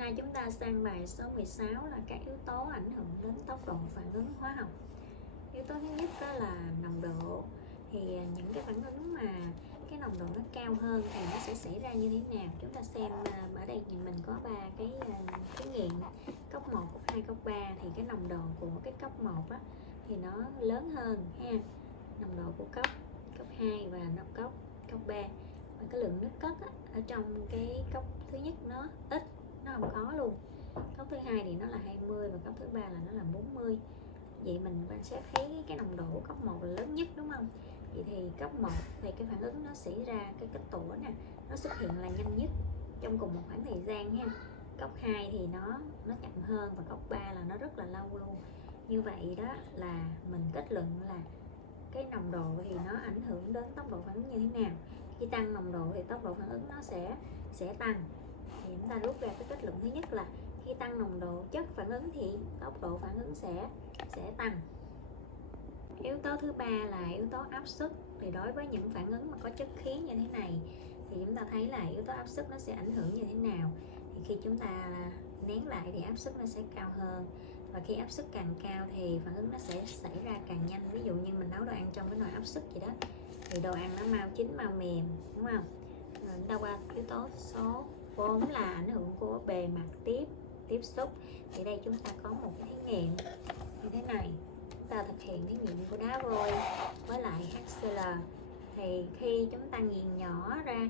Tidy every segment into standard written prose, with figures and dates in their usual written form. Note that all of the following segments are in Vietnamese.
nay chúng ta sang bài số 16 là các yếu tố ảnh hưởng đến tốc độ phản ứng hóa học. Yếu tố thứ nhất đó là nồng độ. Thì những cái phản ứng mà cái nồng độ nó cao hơn thì nó sẽ xảy ra như thế nào? Chúng ta xem ở đây nhìn mình có 3 cái thí nghiệm cốc 1, cốc 2, cốc 3. Thì cái nồng độ của cái cốc 1 á, thì nó lớn hơn ha, nồng độ của cốc 2 và cốc 3. Và cái lượng nước cất á, ở trong cái cốc thứ nhất nó ít, nó không có luôn. Cốc thứ hai thì nó là 20 và cốc thứ ba là nó là 40. Vậy mình quan sát thấy cái nồng độ của cốc 1 là lớn nhất, đúng không? Vậy thì cốc 1 thì cái phản ứng nó xảy ra, cái kết tủa nè, nó xuất hiện là nhanh nhất trong cùng một khoảng thời gian ha. Cốc 2 thì nó chậm hơn và cốc 3 là nó rất là lâu luôn. Như vậy đó là mình kết luận là cái nồng độ thì nó ảnh hưởng đến tốc độ phản ứng như thế nào. Khi tăng nồng độ thì tốc độ phản ứng nó sẽ tăng. Thì chúng ta rút ra cái kết luận thứ nhất là khi tăng nồng độ chất phản ứng thì tốc độ phản ứng sẽ tăng. Yếu tố thứ ba là yếu tố áp suất. Thì đối với những phản ứng mà có chất khí như thế này thì chúng ta thấy là yếu tố áp suất nó sẽ ảnh hưởng như thế nào. Thì khi chúng ta nén lại thì áp suất nó sẽ cao hơn, và khi áp suất càng cao thì phản ứng nó sẽ xảy ra càng nhanh. Ví dụ như mình nấu đồ ăn trong cái nồi áp suất gì đó thì đồ ăn nó mau chín mau mềm, đúng không? Rồi chúng ta qua yếu tố số 4 là ảnh hưởng của bề mặt tiếp xúc. Thì đây chúng ta có một cái thí nghiệm như thế này. Chúng ta thực hiện thí nghiệm của đá vôi với lại HCl. Thì khi chúng ta nghiền nhỏ ra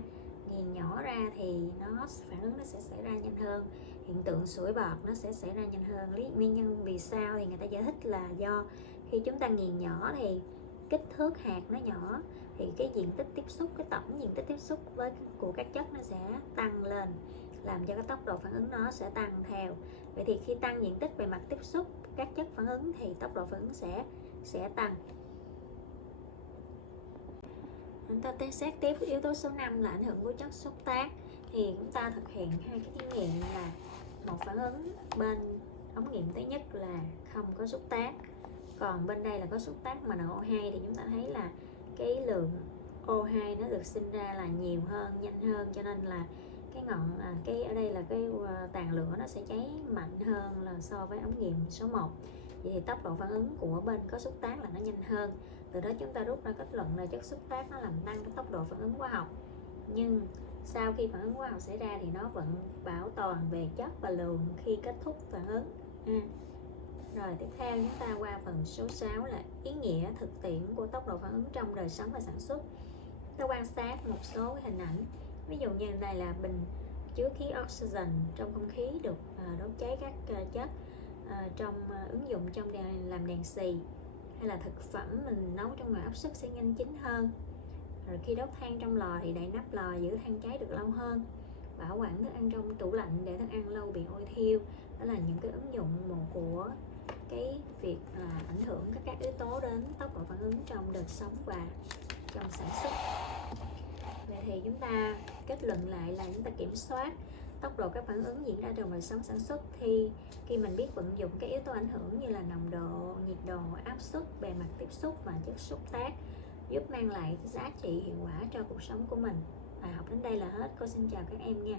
thì phản ứng nó sẽ xảy ra nhanh hơn, hiện tượng sủi bọt nó sẽ xảy ra nhanh hơn. Nguyên nhân vì sao thì người ta giải thích là do khi chúng ta nghiền nhỏ thì kích thước hạt nó nhỏ, thì cái diện tích tiếp xúc, cái tổng diện tích tiếp xúc của các chất nó sẽ tăng lên, làm cho cái tốc độ phản ứng nó sẽ tăng theo. Vậy thì khi tăng diện tích bề mặt tiếp xúc các chất phản ứng thì tốc độ phản ứng sẽ tăng. Chúng ta xét tiếp yếu tố số 5 là ảnh hưởng của chất xúc tác. Thì chúng ta thực hiện hai cái thí nghiệm là một phản ứng bên ống nghiệm thứ nhất là không có xúc tác, còn bên đây là có xúc tác MnO2. Thì chúng ta thấy là cái lượng O2 nó được sinh ra là nhiều hơn, nhanh hơn, cho nên là cái ở đây là cái tàn lửa nó sẽ cháy mạnh hơn là so với ống nghiệm số 1. Vậy thì tốc độ phản ứng của bên có xúc tác là nó nhanh hơn. Từ đó chúng ta rút ra kết luận là chất xúc tác nó làm tăng cái tốc độ phản ứng hóa học. Nhưng sau khi phản ứng hóa học xảy ra thì nó vẫn bảo toàn về chất và lượng khi kết thúc phản ứng. Rồi tiếp theo chúng ta qua phần số 6 là ý nghĩa thực tiễn của tốc độ phản ứng trong đời sống và sản xuất. Ta quan sát một số cái hình ảnh. Ví dụ như đây là bình chứa khí oxygen trong không khí được đốt cháy các chất trong ứng dụng trong làm đèn xì, hay là thực phẩm mình nấu trong nồi áp suất sẽ nhanh chín hơn. Rồi khi đốt than trong lò thì đậy nắp lò giữ than cháy được lâu hơn. Bảo quản thức ăn trong tủ lạnh để thức ăn lâu bị ôi thiêu. Đó là những cái ứng dụng của cái việc ảnh hưởng các yếu tố đến tốc độ phản ứng trong đời sống và trong sản xuất. Vậy thì chúng ta kết luận lại là chúng ta kiểm soát tốc độ các phản ứng diễn ra trong đời sống sản xuất thì khi mình biết vận dụng các yếu tố ảnh hưởng như là nồng độ, nhiệt độ, áp suất, bề mặt tiếp xúc và chất xúc tác, giúp mang lại giá trị hiệu quả cho cuộc sống của mình. Bài học đến đây là hết. Cô xin chào các em nha.